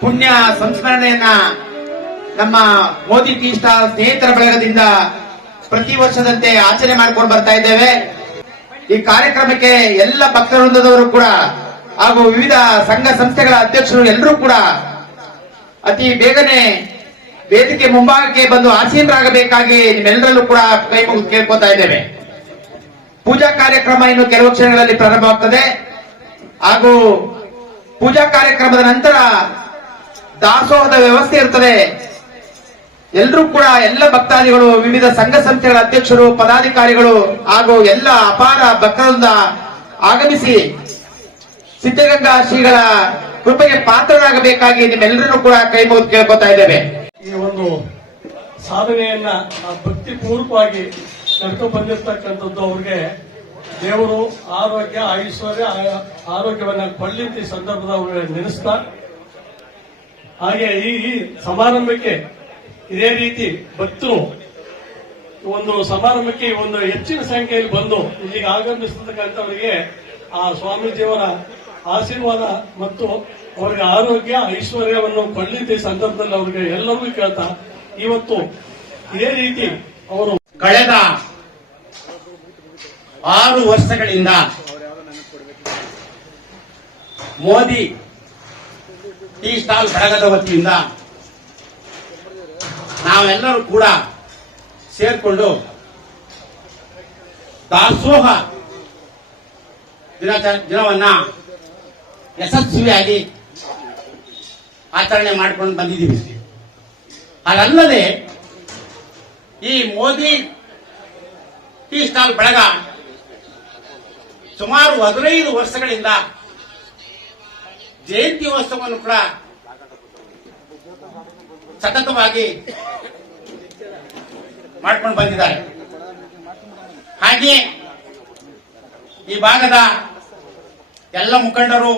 ಪುಣ್ಯ ಸಂಸ್ಮರಣೆಯನ್ನ ನಮ್ಮ Modi tea stall ಸ್ನೇಹಿತರ ಬಳಗದಿಂದ ಪ್ರತಿ ವರ್ಷದಂತೆ ಆಚರಣೆ ಮಾಡಿಕೊಂಡು ಬರ್ತಾ ಇದ್ದೇವೆ. ಈ ಕಾರ್ಯಕ್ರಮಕ್ಕೆ ಎಲ್ಲ ಭಕ್ತವೃಂದದವರು ಕೂಡ ಹಾಗೂ ವಿವಿಧ ಸಂಘ ಸಂಸ್ಥೆಗಳ ಅಧ್ಯಕ್ಷರು ಎಲ್ಲರೂ ಕೂಡ ಅತಿ ಬೇಗನೆ ವೇದಿಕೆ ಮುಂಭಾಗಕ್ಕೆ ಬಂದು ಆಸೀನರಾಗಬೇಕಾಗಿ ನಿಮ್ಮೆಲ್ಲರಲ್ಲೂ ಕೂಡ ಕೈ ಮುಗಿದು ಕೇಳ್ಕೊತಾ ಇದ್ದೇವೆ. ಪೂಜಾ ಕಾರ್ಯಕ್ರಮ ಇನ್ನು ಕೆಲವು ಕ್ಷಣಗಳಲ್ಲಿ ಪ್ರಾರಂಭವಾಗ್ತದೆ ಹಾಗೂ ಪೂಜಾ ಕಾರ್ಯಕ್ರಮದ ನಂತರ ದಾಸೋಹದ ವ್ಯವಸ್ಥೆ ಇರ್ತದೆ. ಎಲ್ಲರೂ ಕೂಡ ಎಲ್ಲ ಭಕ್ತಾದಿಗಳು, ವಿವಿಧ ಸಂಘ ಸಂಸ್ಥೆಗಳ ಅಧ್ಯಕ್ಷರು, ಪದಾಧಿಕಾರಿಗಳು ಹಾಗೂ ಎಲ್ಲ ಅಪಾರ ಭಕ್ತರಿಂದ ಆಗಮಿಸಿ ಸಿದ್ಧಗಂಗಾ ಶ್ರೀಗಳ ಕೃಪೆಗೆ ಪಾತ್ರರಾಗಬೇಕಾಗಿ ನಿಮ್ಮೆಲ್ಲರನ್ನು ಕೂಡ ಕೈ ಮುಗಿದು ಕೇಳ್ಕೊತಾ ಇದ್ದೇವೆ. ಈ ಒಂದು ಸಾಧನೆಯನ್ನ ಭಕ್ತಿ ಪೂರ್ವಕವಾಗಿ ನಡ್ಕೊಂಡು ಬಂದಿರ್ತಕ್ಕಂಥದ್ದು ಅವ್ರಿಗೆ ದೇವರು ಆರೋಗ್ಯ ಐಶ್ವರ್ಯ ಆರೋಗ್ಯವನ್ನ ಕೊಳ್ಳಿಂತ ಈ ಸಂದರ್ಭದ ಅವ್ರಿಗೆ ನೆನೆಸ್ತಾ, ಹಾಗೆ ಈ ಸಮಾರಂಭಕ್ಕೆ ಇದೇ ರೀತಿ ಭಕ್ತರು ಒಂದು ಸಮಾರಂಭಕ್ಕೆ ಒಂದು ಹೆಚ್ಚಿನ ಸಂಖ್ಯೆಯಲ್ಲಿ ಬಂದು ಇಲ್ಲಿಗೆ ಆಗಮಿಸತಕ್ಕಂಥವರಿಗೆ ಆ ಸ್ವಾಮೀಜಿಯವರ ಆಶೀರ್ವಾದ ಮತ್ತು ಅವರಿಗೆ ಆರೋಗ್ಯ ಐಶ್ವರ್ಯವನ್ನು ಕೊಳ್ಳಿಂತ ಈ ಸಂದರ್ಭದಲ್ಲಿ ಅವರಿಗೆ ಎಲ್ಲರಿಗೂ ಕೇಳ್ತಾ, ಇವತ್ತು ಇದೇ ರೀತಿ ಅವರು ಕಳೆದ 6 ವರ್ಷಗಳಿಂದ ಮೋದಿ ಟೀ ಸ್ಟಾಲ್ ಬಳಗದ ವತಿಯಿಂದ ನಾವೆಲ್ಲರೂ ಕೂಡ ಸೇರ್ಕೊಂಡು ದಾಸೋಹ ದಿನವನ್ನ ಯಶಸ್ವಿಯಾಗಿ ಆಚರಣೆ ಮಾಡಿಕೊಂಡು ಬಂದಿದ್ದೀವಿ. ಅದಲ್ಲದೆ ಈ ಮೋದಿ ಟೀ ಸ್ಟಾಲ್ ಬಳಗ ಸುಮಾರು 15 ವರ್ಷಗಳಿಂದ ಜಯಂತ್ಯೋತ್ಸವವನ್ನು ಕೂಡ ಸತತವಾಗಿ ಮಾಡ್ಕೊಂಡು ಬಂದಿದ್ದಾರೆ. ಹಾಗೆ ಈ ಭಾಗದ ಎಲ್ಲ ಮುಖಂಡರು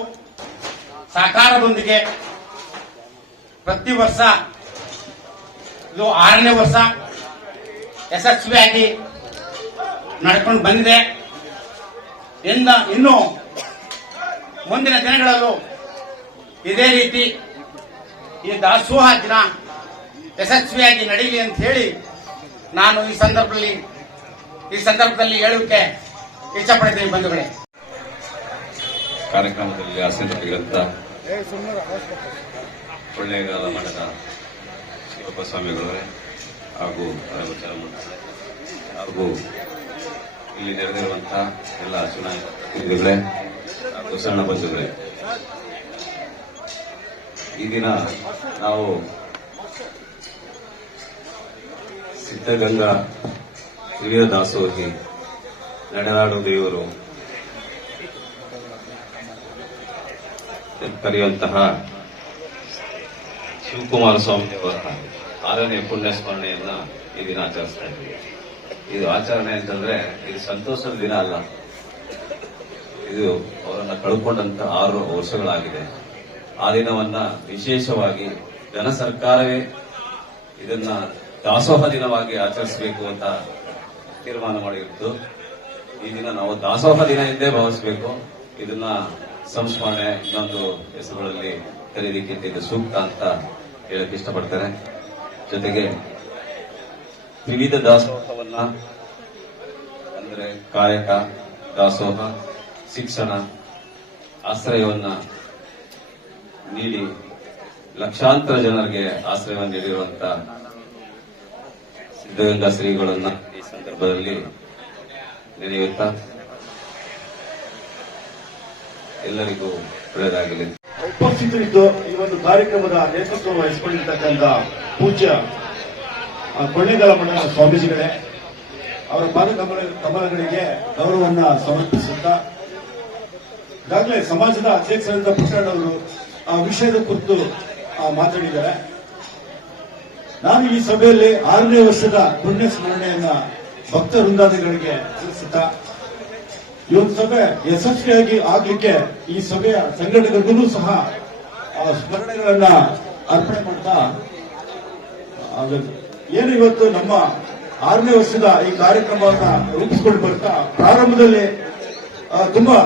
ಸಹಕಾರದೊಂದಿಗೆ ಪ್ರತಿ ವರ್ಷ ಇದು 6ನೇ ವರ್ಷ ಯಶಸ್ವಿಯಾಗಿ ನಡ್ಕೊಂಡು ಬಂದಿದೆ. ಇನ್ನು ಮುಂದಿನ ದಿನಗಳಲ್ಲೂ ಇದೇ ರೀತಿ ಈ ದಾಸೋಹ ದಿನ ಯಶಸ್ವಿಯಾಗಿ ನಡೆಯಲಿ ಅಂತ ಹೇಳಿ ನಾನು ಈ ಸಂದರ್ಭದಲ್ಲಿ ಹೇಳೋಕೆ ಇಷ್ಟಪಡ್ತೀನಿ. ಬಂಧುಗಳೇ, ಕಾರ್ಯಕ್ರಮದಲ್ಲಿ ಆಸೀನರಾಗಿರುವಂತ ಕೊಳ್ಳೇಗಾಲ ಮಠದ ಶಿವಪ್ಪ ಸ್ವಾಮಿಗಳವರೇ ಹಾಗೂ ಹಾಗೂ ಇಲ್ಲಿ ನೆರೆದಿರುವಂತಹ ಎಲ್ಲ ಚುನಾಯಿತ ಪ್ರತಿನಿಧಿಗಳೇ ಹಾಗೂ ಸಣ್ಣ ಬಂಧುಗಳೇ, ಈ ದಿನ ನಾವು ಸಿದ್ಧಗಂಗಾ ಹಿರಿಯ ದಾಸೋಹಿ ನಡೆದಾಡು ದೇವರು ಕರೆಯುವಂತಹ ಶಿವಕುಮಾರ ಸ್ವಾಮಿಯವರ 6ನೇ ಪುಣ್ಯ ಸ್ಮರಣೆಯನ್ನ ಈ ದಿನ ಆಚರಿಸ್ತಾ ಇದ್ದೀವಿ. ಇದು ಆಚರಣೆ ಅಂತಂದ್ರೆ ಇದು ಸಂತೋಷದ ದಿನ ಅಲ್ಲ, ಇದು ಅವರನ್ನ ಕಳ್ಕೊಂಡಂತ 6 ವರ್ಷಗಳಾಗಿದೆ. ಆ ದಿನವನ್ನ ವಿಶೇಷವಾಗಿ ಜನ ಸರ್ಕಾರವೇ ಇದನ್ನ ದಾಸೋಹ ದಿನವಾಗಿ ಆಚರಿಸಬೇಕು ಅಂತ ತೀರ್ಮಾನ ಮಾಡಿದ್ದು. ಈ ದಿನ ನಾವು ದಾಸೋಹ ದಿನ ಎಂದೇ ಭಾವಿಸಬೇಕು. ಇದನ್ನ ಸಂಸ್ಮರಣೆ ಇನ್ನೊಂದು ಹೆಸರುಗಳಲ್ಲಿ ಕರೀಲಿಕ್ಕಿಂತ ಇದು ಸೂಕ್ತ ಅಂತ ಹೇಳಕ್ ಇಷ್ಟಪಡ್ತಾರೆ. ಜೊತೆಗೆ ವಿವಿಧ ದಾಸೋಹವನ್ನ ಅಂದ್ರೆ ಕಾಯಕ ದಾಸೋಹ, ಶಿಕ್ಷಣ, ಆಶ್ರಯವನ್ನ ನೀಡಿ ಲಕ್ಷಾಂತರ ಜನರಿಗೆ ಆಶ್ರಯವನ್ನು ನೀಡಿರುವಂತ ಸಿದ್ಧಗಂಗಾ ಶ್ರೀಗಳನ್ನ ಈ ಸಂದರ್ಭದಲ್ಲಿ ನೆನೆಯುತ್ತಾ ಎಲ್ಲರಿಗೂ ಒಳ್ಳೆಯದಾಗಲಿ. ಉಪಸ್ಥಿತರಿದ್ದು ಈ ಒಂದು ಕಾರ್ಯಕ್ರಮದ ನೇತೃತ್ವ ವಹಿಸಿಕೊಂಡಿರ್ತಕ್ಕಂಥ ಪೂಜ್ಯ ಕೊಳ್ಳೇಗಾಲ ಮಠದ ಸ್ವಾಮೀಜಿಗಳೇ, ಅವರ ಪಾದ ಕಮಲಗಳಿಗೆ ಗೌರವವನ್ನು ಸಮರ್ಪಿಸುತ್ತಾ, ಈಗಾಗಲೇ ಸಮಾಜದ ಅಧ್ಯಕ್ಷರಾದ ಪುಟ್ಟಣ್ಣವರು ಆ ವಿಷಯದ ಕುರಿತು ಮಾತಾಡಿದ್ದಾರೆ. ನಾನು ಈ ಸಭೆಯಲ್ಲಿ 6ನೇ ವರ್ಷದ ಪುಣ್ಯ ಸ್ಮರಣೆಯನ್ನ ಭಕ್ತ ವೃಂದಾದಿಗಳಿಗೆ ತಿಳಿಸುತ್ತಾ, ಈ ಒಂದು ಸಭೆ ಯಶಸ್ವಿಯಾಗಿ ಆಗ್ಲಿಕ್ಕೆ ಈ ಸಭೆಯ ಸಂಘಟಕರಿಗೂ ಸಹ ಸ್ಮರಣೆಗಳನ್ನ ಅರ್ಪಣೆ ಮಾಡ್ತಾ, ಏನು ಇವತ್ತು ನಮ್ಮ 6ನೇ ವರ್ಷದ ಈ ಕಾರ್ಯಕ್ರಮವನ್ನ ರೂಪಿಸಿಕೊಂಡು ಬರ್ತಾ, ಪ್ರಾರಂಭದಲ್ಲಿ ತುಂಬಾ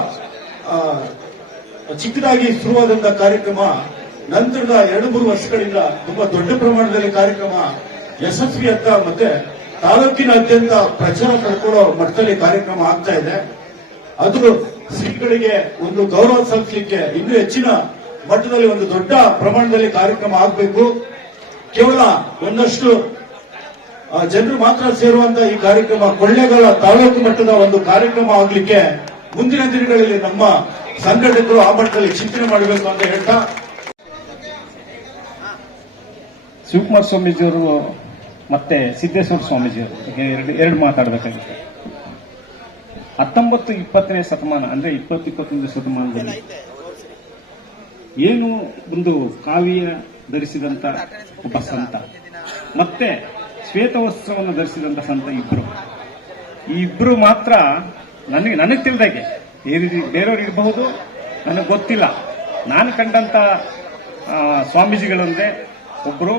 ಚಿಕ್ಕದಾಗಿ ಶುರುವಾದಂತಹ ಕಾರ್ಯಕ್ರಮ ನಂತರದ 2-3 ವರ್ಷಗಳಿಂದ ತುಂಬಾ ದೊಡ್ಡ ಪ್ರಮಾಣದಲ್ಲಿ ಕಾರ್ಯಕ್ರಮ ಯಶಸ್ವಿಯತ್ತ ಮತ್ತೆ ತಾಲೂಕಿನಾದ್ಯಂತ ಪ್ರಚಾರ ಪಡ್ಕೊಳ್ಳೋ ಮಟ್ಟದಲ್ಲಿ ಕಾರ್ಯಕ್ರಮ ಆಗ್ತಾ ಇದೆ. ಅದು ಶ್ರೀಗಳಿಗೆ ಒಂದು ಗೌರವ ಸಲ್ಲಿಸಲಿಕ್ಕೆ ಇನ್ನೂ ಹೆಚ್ಚಿನ ಮಟ್ಟದಲ್ಲಿ ಒಂದು ದೊಡ್ಡ ಪ್ರಮಾಣದಲ್ಲಿ ಕಾರ್ಯಕ್ರಮ ಆಗಬೇಕು. ಕೇವಲ ಒಂದಷ್ಟು ಜನರು ಮಾತ್ರ ಸೇರುವಂತಹ ಈ ಕಾರ್ಯಕ್ರಮ ಕೊಳ್ಳೇಗಾಲ ತಾಲೂಕು ಮಟ್ಟದ ಒಂದು ಕಾರ್ಯಕ್ರಮ ಆಗ್ಲಿಕ್ಕೆ ಮುಂದಿನ ದಿನಗಳಲ್ಲಿ ನಮ್ಮ ಸಂಘಟಕರು ಆ ಮಟ್ಟದಲ್ಲಿ ಚಿಂತನೆ ಮಾಡಬೇಕು ಅಂತ ಹೇಳ್ತಾ, ಶಿವಕುಮಾರ ಸ್ವಾಮೀಜಿಯವರು ಮತ್ತೆ ಸಿದ್ದೇಶ್ವರ ಸ್ವಾಮೀಜಿಯವರು ಎರಡು ಮಾತಾಡಬೇಕಾಗುತ್ತೆ. 19-20ನೇ ಶತಮಾನ ಅಂದ್ರೆ 20-21ನೇ ಶತಮಾನದಲ್ಲಿ ಏನು ಒಂದು ಕಾವ್ಯ ಧರಿಸಿದಂತ ಒಬ್ಬ ಸಂತ ಮತ್ತೆ ಶ್ವೇತವಸ್ತ್ರವನ್ನು ಧರಿಸಿದಂತ ಸಂತ ಈ ಇಬ್ರು ಮಾತ್ರ ನನಗೆ ತಿಳಿದಾಗೆ, ಬೇರೆಯವ್ರು ಇರಬಹುದು, ನನಗೆ ಗೊತ್ತಿಲ್ಲ. ನಾನು ಕಂಡಂತ ಸ್ವಾಮೀಜಿಗಳಂದ್ರೆ ಒಬ್ರು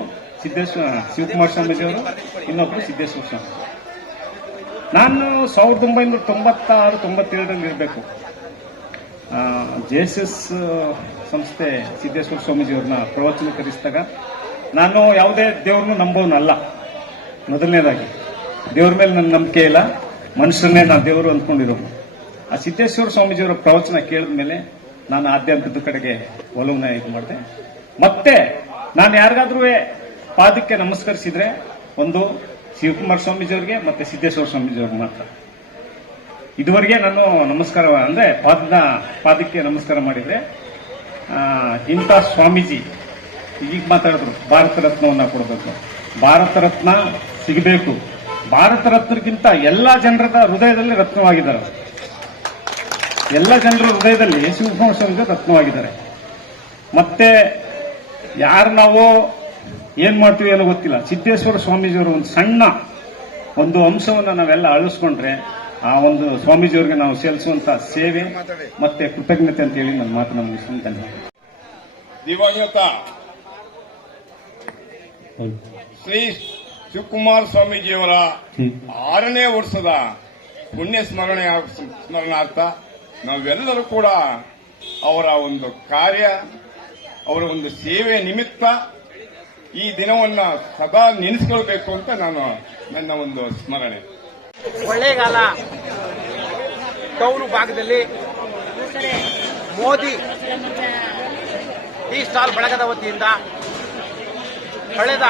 ಶಿವಕುಮಾರ ಸ್ವಾಮೀಜಿಯವರು, ಇನ್ನೊಬ್ರು ಸಿದ್ದೇಶ್ವರ ಸ್ವಾಮಿ. ನಾನು 1996-97ರಲ್ಲಿ ಇರಬೇಕು. JSS ಸಂಸ್ಥೆ ಸಿದ್ದೇಶ್ವರ ಸ್ವಾಮೀಜಿಯವ್ರನ್ನ ಪ್ರವಚನ ಕರೆಸಿದಾಗ ನಾನು ಯಾವುದೇ ದೇವ್ರನ್ನು ನಂಬೋನಲ್ಲ. ಮೊದಲನೇದಾಗಿ ದೇವ್ರ ಮೇಲೆ ನನ್ನ ನಂಬಿಕೆ ಇಲ್ಲ, ಮನುಷ್ಯರನ್ನೇ ನಾನು ದೇವರು ಅಂದ್ಕೊಂಡಿರೋನು. ಆ ಸಿದ್ದೇಶ್ವರ ಸ್ವಾಮೀಜಿಯವರ ಪ್ರವಚನ ಕೇಳಿದ ಮೇಲೆ ನಾನು ಆಧ್ಯಾತ್ಮದ ಕಡೆಗೆ ಒಲವನ್ನ ಇದು ಮಾಡಿದೆ. ಮತ್ತೆ ನಾನು ಯಾರಿಗಾದ್ರೂ ಪಾದಕ್ಕೆ ನಮಸ್ಕರಿಸಿದ್ರೆ ಒಂದು ಶಿವಕುಮಾರ ಸ್ವಾಮೀಜಿಯವ್ರಿಗೆ ಮತ್ತೆ ಸಿದ್ದೇಶ್ವರ ಸ್ವಾಮೀಜಿಯವ್ರಿಗೆ ಮಾತ್ರ. ಇದುವರೆಗೆ ನಾನು ನಮಸ್ಕಾರ ಅಂದ್ರೆ ಪಾದಕ್ಕೆ ನಮಸ್ಕಾರ ಮಾಡಿದ್ರೆ ಇಂಥ ಸ್ವಾಮೀಜಿ ಈಗ ಮಾತಾಡಿದ್ರು ಭಾರತ ರತ್ನವನ್ನ ಕೊಡಬೇಕು, ಭಾರತ ರತ್ನ ಸಿಗಬೇಕು. ಭಾರತ ರತ್ನಕ್ಕಿಂತ ಎಲ್ಲಾ ಜನರ ಹೃದಯದಲ್ಲಿ ರತ್ನವಾಗಿದ್ದಾರೆ. ಎಲ್ಲ ಜನರ ಹೃದಯದಲ್ಲಿ ಶಿವಕುಮಾರ ಸ್ವಾಮೀಜಿ ರತ್ನವಾಗಿದ್ದಾರೆ. ಮತ್ತೆ ಯಾರು ನಾವು ಏನ್ ಮಾಡ್ತೀವಿ ಏನೋ ಗೊತ್ತಿಲ್ಲ, ಸಿದ್ದೇಶ್ವರ ಸ್ವಾಮೀಜಿಯವರು ಒಂದು ಸಣ್ಣ ಒಂದು ಅಂಶವನ್ನ ನಾವೆಲ್ಲ ಅಳಿಸ್ಕೊಂಡ್ರೆ ಆ ಒಂದು ಸ್ವಾಮೀಜಿಯವರಿಗೆ ನಾವು ಸಲ್ಲಿಸುವಂತ ಸೇವೆ ಮತ್ತೆ ಕೃತಜ್ಞತೆ ಅಂತ ಹೇಳಿ ನನ್ನ ಮಾತನ್ನ ಮುಗಿಸ್ಕೊಂತಾನೆ. ದಿವಂಗತ ಶ್ರೀ ಶಿವಕುಮಾರ ಸ್ವಾಮೀಜಿಯವರ 6ನೇ ವರ್ಷದ ಪುಣ್ಯ ಸ್ಮರಣಾರ್ಥ ನಾವೆಲ್ಲರೂ ಕೂಡ ಅವರ ಒಂದು ಕಾರ್ಯ, ಅವರ ಒಂದು ಸೇವೆ ನಿಮಿತ್ತ ಈ ದಿನವನ್ನ ಸದಾ ನೆನೆಸಿಕೊಳ್ಬೇಕು ಅಂತ ನನ್ನ ಒಂದು ಸ್ಮರಣೆ. ಕೊಳ್ಳೇಗಾಲ ಟೌನ್ ಭಾಗದಲ್ಲಿ ಮೋದಿ ಟೀ ಸ್ಟಾಲ್ ಬಳಗದ ವತಿಯಿಂದ ಕಳೆದ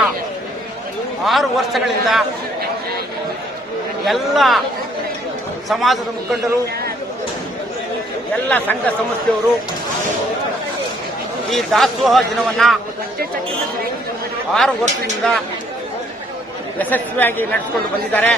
6 ವರ್ಷಗಳಿಂದ ಎಲ್ಲ ಸಮಾಜದ ಮುಖಂಡರು, ಎಲ್ಲ ಸಂಘ ಸಂಸ್ಥೆಯವರು ಈ ದಾಸೋಹ ದಿನವನ್ನ 6 ವರ್ಷದಿಂದ ಯಶಸ್ವಿಯಾಗಿ ನಡೆಸಿಕೊಂಡು ಬಂದಿದ್ದಾರೆ.